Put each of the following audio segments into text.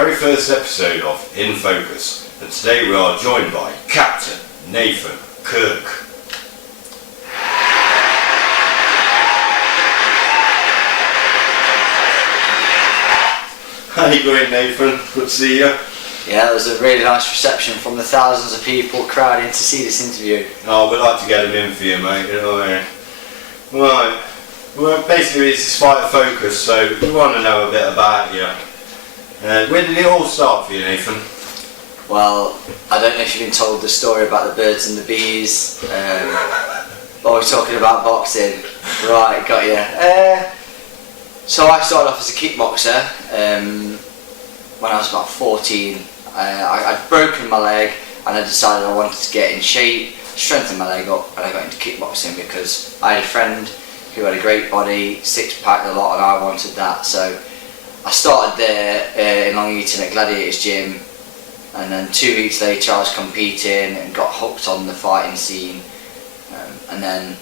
very first episode of In Focus, and today we are joined by Captain Nathan Kirk. How you going, Nathan? Good to see you. Yeah, there was a really nice reception from the thousands of people crowding to see this interview. Oh, we'd like to get him in for you, mate, you know what I mean? Right. Well, basically it's this Fighter Focus, so we want to know a bit about you. Where did it all start for you, Nathan? Well, I don't know if you've been told the story about the birds and the bees. We're talking about boxing. Right, got you. So I started off as a kickboxer when I was about 14. I'd broken my leg and I decided I wanted to get in shape, strengthen my leg up, and I got into kickboxing because I had a friend who had a great body, six-pack a lot, and I wanted that. So I started there in Long Eaton at Gladiators Gym, and then 2 weeks later I was competing and got hooked on the fighting scene. And then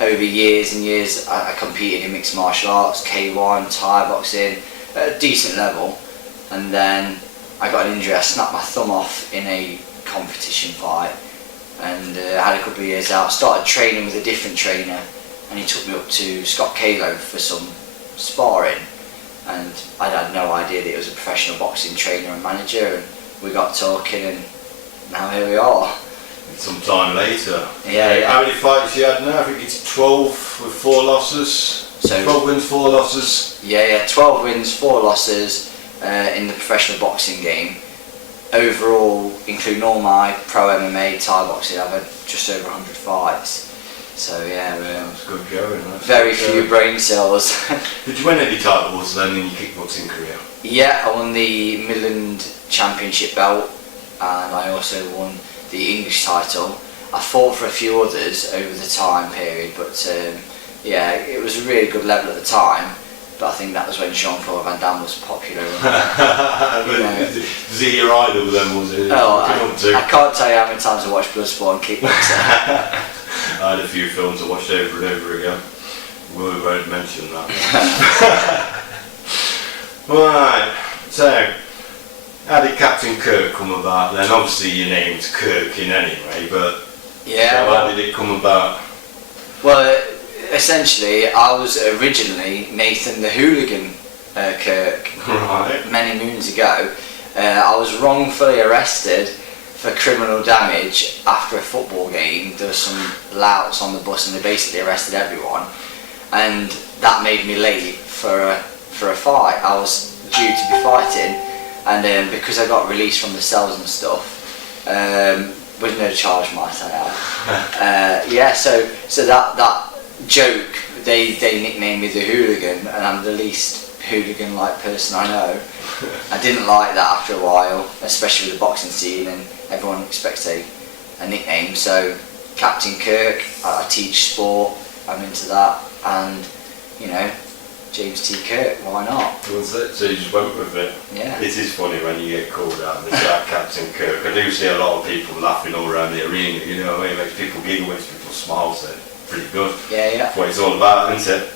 over years and years I competed in mixed martial arts, K1, Thai boxing at a decent level, and then I got an injury. I snapped my thumb off in a competition fight, and I had a couple of years out. Started training with a different trainer, and he took me up to Scott Kalo for some sparring, and I had no idea that it was a professional boxing trainer and manager, and we got talking, and now here we are. Some time later. Yeah. How many fights you had now? I think it's 12 with 4 losses. So 12 wins, 4 losses. Yeah, 12 wins, 4 losses in the professional boxing game. Overall, including all my pro MMA, Thai boxing, I've had just over 100 fights. So yeah, that's good going. Very few brain cells. Did you win any titles then in your kickboxing career? Yeah, I won the Midland Championship belt, and I also won the English title. I fought for a few others over the time period, but yeah, it was a really good level at the time. But I think that was when Jean-Claude Van Damme was popular. Was he your idol then, was it? Oh, I can't tell you how many times I watched Bloodsport and Kickboxer. I had a few films I watched over and over again. We won't mention that. Right, so how did Captain Kirk come about then? Obviously your name's Kirk in anyway, but yeah, so how did it come about? Well, essentially I was originally Nathan the Hooligan Kirk. Right. Many moons ago. I was wrongfully arrested for criminal damage after a football game. There were some louts on the bus and they basically arrested everyone, and that made me late for a fight. I was due to be fighting, and because I got released from the cells and stuff, with no charge, might I add. Yeah, so that joke, they nicknamed me the Hooligan, and I'm the least hooligan-like person I know. I didn't like that after a while, especially with the boxing scene, and everyone expects a nickname. So Captain Kirk, I teach sport, I'm into that, and you know, James T. Kirk, why not? So you just went with it? Yeah. It is funny when you get called out and they say Captain Kirk. I do see a lot of people laughing all around the arena, you know, it makes people giggle, makes people smile, so pretty good. Yeah. That's what it's all about, isn't it?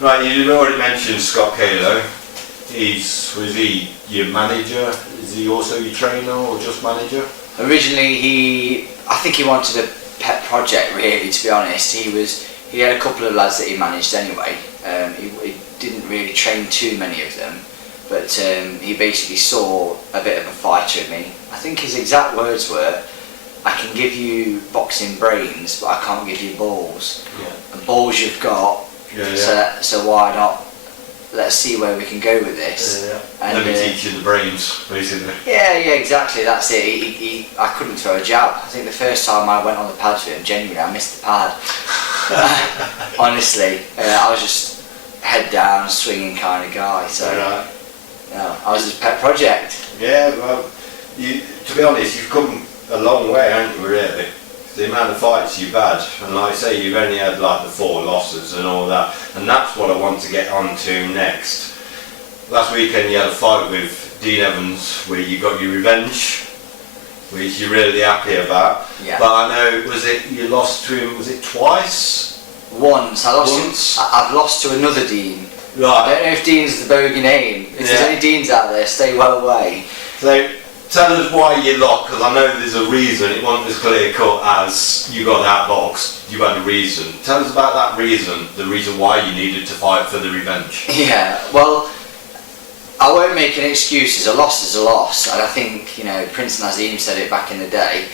Right, you already mentioned Scott Kalo. Was he your manager? Is he also your trainer or just manager? Originally I think he wanted a pet project, really, to be honest. He had a couple of lads that he managed anyway. He didn't really train too many of them, but he basically saw a bit of a fighter in me. I think his exact words were, I can give you boxing brains, but I can't give you balls. Yeah. And balls you've got, so why not? Let's see where we can go with this. Yeah. And let me teach you the brains, basically. Yeah, exactly, that's it. I couldn't throw a jab. I think the first time I went on the pads with him, genuinely, I missed the pad. Honestly, I was just head down, swinging kind of guy, so I was his pet project. Yeah, well, to be honest, you've come a long way, haven't you, really? The amount of fights you've had, and like I say, you've only had like the 4 losses and all that, and that's what I want to get on to next. Last weekend you had a fight with Dean Evans where you got your revenge, which you're really happy about. Yeah. But I know, you lost to him, was it twice? Once. I've lost to another Dean I Right. don't know if Dean's the bogey name. If there's any Deans out there, stay well away. So tell us why you lost, because I know there's a reason. It wasn't as clear cut as you got outboxed. You had a reason. Tell us about that reason. The reason why you needed to fight for the revenge. Yeah, well, I won't make any excuses. A loss is a loss, and I think Prince Nazim said it back in the day.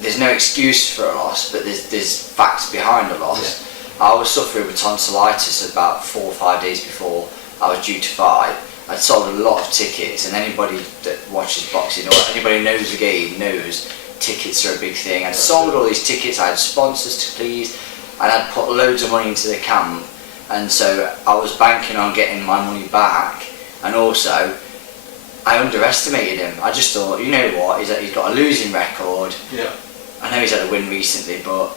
There's no excuse for a loss, but there's facts behind a loss. Yeah. I was suffering with tonsillitis about 4 or 5 days before I was due to fight. I'd sold a lot of tickets, and anybody that watches boxing or anybody who knows the game knows tickets are a big thing. I'd sold all these tickets, I had sponsors to please, and I'd put loads of money into the camp, and so I was banking on getting my money back. And also, I underestimated him. I just thought, you know what, he's got a losing record. Yeah. I know he's had a win recently, but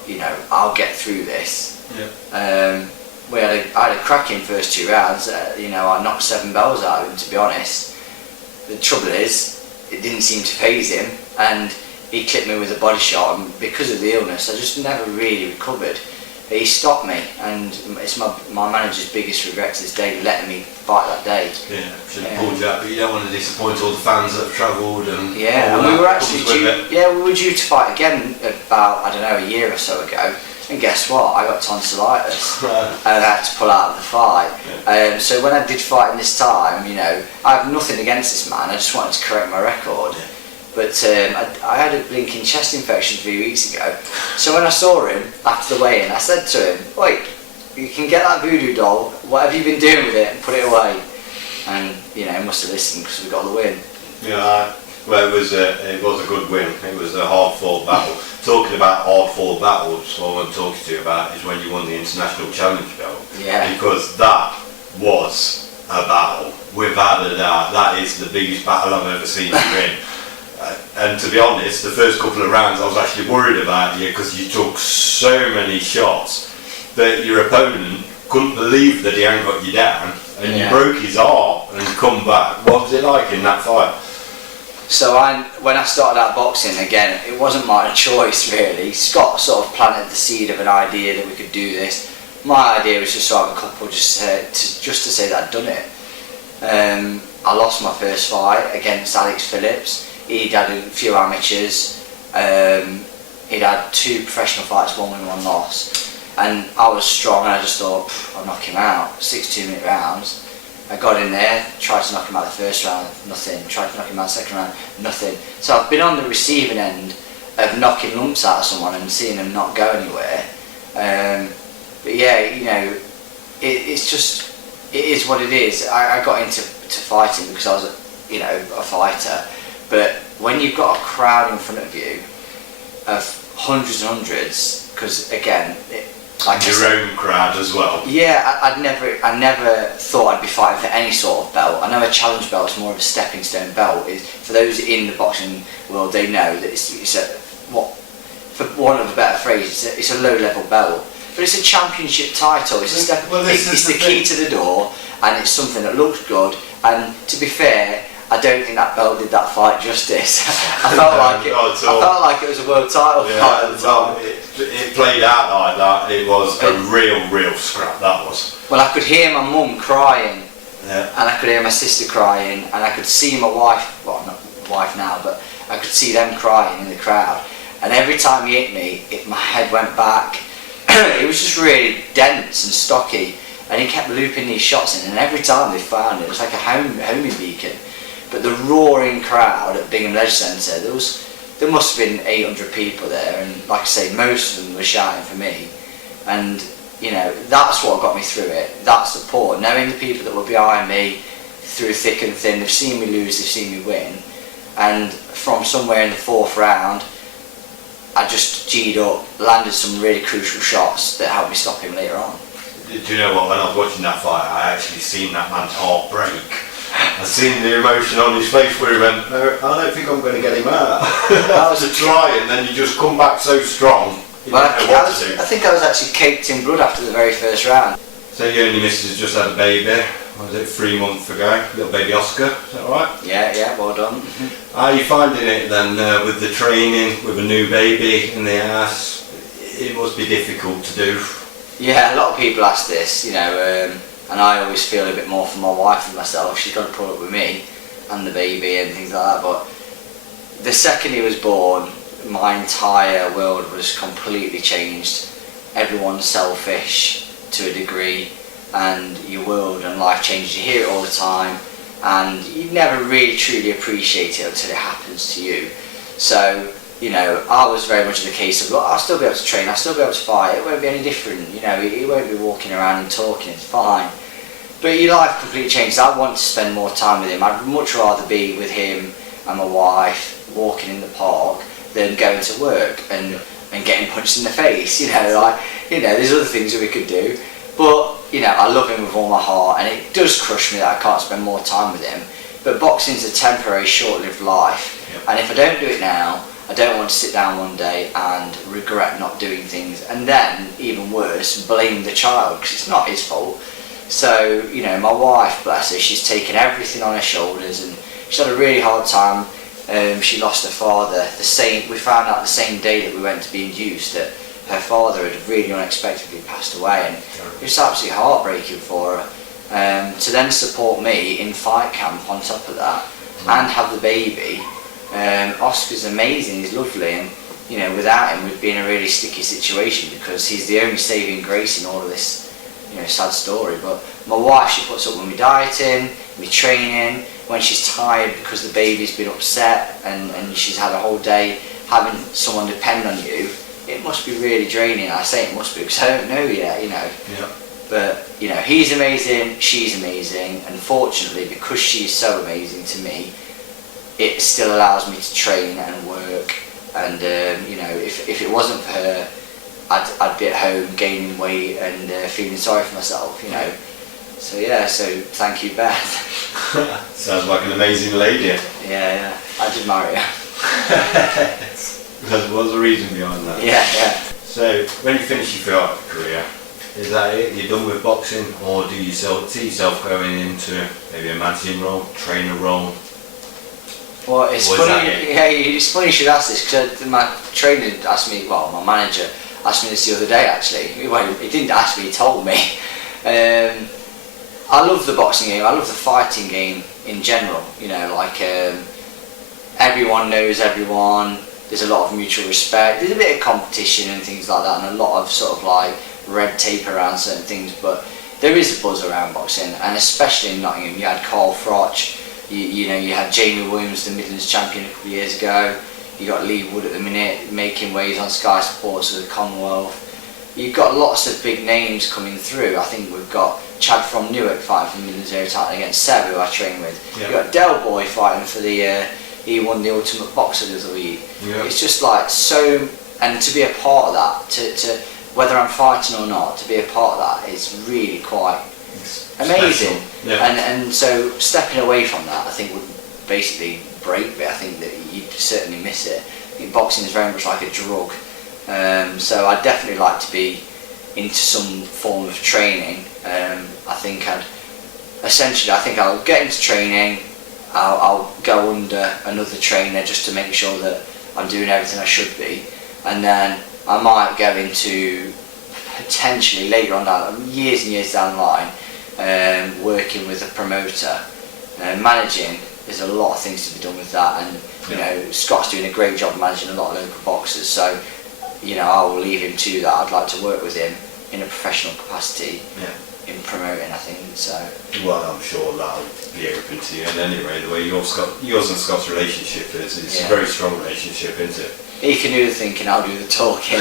I'll get through this. Yeah. I had a cracking first 2 rounds. I knocked 7 bells out of him, to be honest. The trouble is, it didn't seem to faze him, and he clipped me with a body shot, and because of the illness, I just never really recovered. But he stopped me, and it's my manager's biggest regret to this day, letting me fight that day. Yeah, should have pulled you out, but you don't want to disappoint all the fans that have travelled and. Yeah, and we were actually due to fight again about, I don't know, a year or so ago. And guess what? I got tonsillitis, and I had to pull out of the fight. Yeah. So when I did fight in this time, I have nothing against this man. I just wanted to correct my record. Yeah. But I had a blinking chest infection 3 weeks ago. So when I saw him after the weigh-in, I said to him, "Wait, you can get that voodoo doll. What have you been doing with it? And put it away." And he must have listened because we got the win. Yeah. Well, it was a good win. It was a hard-fought battle. Talking about hard-fought battles, what I'm talking to you about is when you won the International Challenge belt. Yeah. Because that was a battle, without a doubt. That is the biggest battle I've ever seen you win. And to be honest, the first couple of rounds I was actually worried about you because you took so many shots that your opponent couldn't believe that he hadn't got you down, and you broke his arm and come back. What was it like in that fight? So when I started out boxing, again, it wasn't my choice really. Scott sort of planted the seed of an idea that we could do this. My idea was just to have a couple just to say that I'd done it. I lost my first fight against Alex Phillips. He'd had a few amateurs. He'd had 2 professional fights, 1 win, 1 loss. And I was strong, and I just thought, I'll knock him out. 6 2-minute rounds. I got in there, tried to knock him out the first round, nothing. Tried to knock him out the second round, nothing. So I've been on the receiving end of knocking lumps out of someone and seeing them not go anywhere. But yeah, it is what it is. I got into fighting because I was a fighter. But when you've got a crowd in front of you of hundreds and hundreds, because again, Your own crowd as well. Yeah, I never thought I'd be fighting for any sort of belt. I know a challenge belt is more of a stepping stone belt. For those in the boxing world, they know that for want of a better phrase, it's a low level belt. But it's a championship title. It's the key to the door, and it's something that looks good. And to be fair, I don't think that belt did that fight justice. I felt like it was a world title fight at the time. It played out like that. It was a real scrap. That was. Well, I could hear my mum crying, and I could hear my sister crying, and I could see my wife. Well, not wife now, but I could see them crying in the crowd. And every time he hit me, my head went back. It was just really dense and stocky, and he kept looping these shots in. And every time they found it was like a homing beacon. But the roaring crowd at Bingham Leisure Centre, there must have been 800 people there, and like I say, most of them were shouting for me. And that's what got me through it. That support, knowing the people that were behind me through thick and thin. They've seen me lose, they've seen me win, and from somewhere in the 4th round, I just G'd up, landed some really crucial shots that helped me stop him later on. Do you know what? When I was watching that fight, I actually seen that man's heart break. I seen the emotion on his face where he went, "No, I don't think I'm going to get him out." That was a try, and then you just come back so strong. I think I was actually caked in blood after the very first round. So your only missus has just had a baby. Was it 3 months ago? Little baby Oscar. Is that right? Yeah, well done. How are you finding it then with the training, with a new baby in the house? It must be difficult to do. Yeah, a lot of people ask this, you know, and I always feel a bit more for my wife than myself. She's got to put up with me and the baby and things like that. But the second he was born, my entire world was completely changed. Everyone's selfish to a degree, and your world and life changes. You hear it all the time, and you never really truly appreciate it until it happens to you. So, you know, I was very much the case of, look, I'll still be able to train, I'll still be able to fight, it won't be any different, you know, he won't be walking around and talking, it's fine. But your life completely changes. I want to spend more time with him. I'd much rather be with him and my wife walking in the park than going to work and getting punched in the face, you know, like, you know, there's other things that we could do. But, you know, I love him with all my heart, and it does crush me that I can't spend more time with him. But boxing's a temporary, short-lived life, and if I don't do it now, I don't want to sit down one day and regret not doing things, and then, even worse, blame the child, because it's not his fault. So, you know, my wife, bless her, she's taken everything on her shoulders, and she's had a really hard time. She lost her father we found out the same day that we went to be induced that her father had really unexpectedly passed away, and it was absolutely heartbreaking for her. To then support me in fight camp on top of that, and have the baby. Oscar's amazing, he's lovely, and you know, without him we'd be in a really sticky situation because he's the only saving grace in all of this, you know, sad story. But my wife, she puts up with me dieting, me training, when she's tired because the baby's been upset and she's had a whole day. Having someone depend on you, it must be really draining. I say it must be because I don't know yet, you know. Yeah. But, you know, he's amazing, she's amazing, and fortunately, because she's so amazing to me, it still allows me to train and work. And, you know, if it wasn't for her, I'd be at home gaining weight and feeling sorry for myself, you know. So, yeah, so thank you, Beth. Sounds like an amazing lady. Yeah, I did marry her. There was a reason behind that. Yeah. So, when you finish your fight career, is that it? You're done with boxing, or do you see yourself going into maybe a managing role, trainer role? Well, it's funny. It's funny you should ask this because my trainer asked me. Well, my manager asked me this the other day. Actually, well, he didn't ask me. He told me. I love the boxing game. I love the fighting game in general. You know, like everyone knows everyone. There's a lot of mutual respect. There's a bit of competition and things like that, and a lot of sort of like red tape around certain things. But there is a buzz around boxing, and especially in Nottingham, you had Carl Froch. You know, you had Jamie Williams, the Midlands champion a couple of years ago. You got Lee Wood at the minute, making waves on Sky Sports with the Commonwealth. You've got lots of big names coming through. I think we've got Chad from Newark fighting for the Midlands area title against Seb, who I train with. Yeah. You've got Del Boy fighting for the, he won the Ultimate Boxer the other week. Yeah. It's just like so, and to be a part of that, to whether I'm fighting or not, to be a part of that is really quite amazing. Yeah. And so stepping away from that, I think would basically break me. I think that you'd certainly miss it. I think boxing is very much like a drug. So I'd definitely like to be into some form of training. I think I'll get into training. I'll go under another trainer just to make sure that I'm doing everything I should be, and then I might go into potentially later on years and years down the line, working with a promoter, managing. There's a lot of things to be done with that, and you know, Scott's doing a great job managing a lot of local boxers, so you know, I will leave him to that. I'd like to work with him in a professional capacity in promoting, I think. So. Well, I'm sure that'll be open to you. And anyway, the way yours and Scott's relationship is, it's a very strong relationship, isn't it? He can do the thinking, I'll do the talking.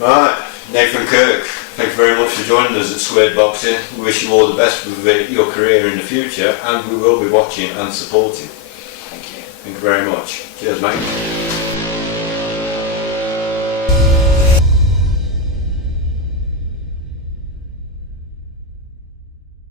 Right, Nathan Kirk, thank you very much for joining us at Squared Boxing. We wish you all the best with your career in the future, and we will be watching and supporting. Thank you. Thank you very much. Cheers, mate.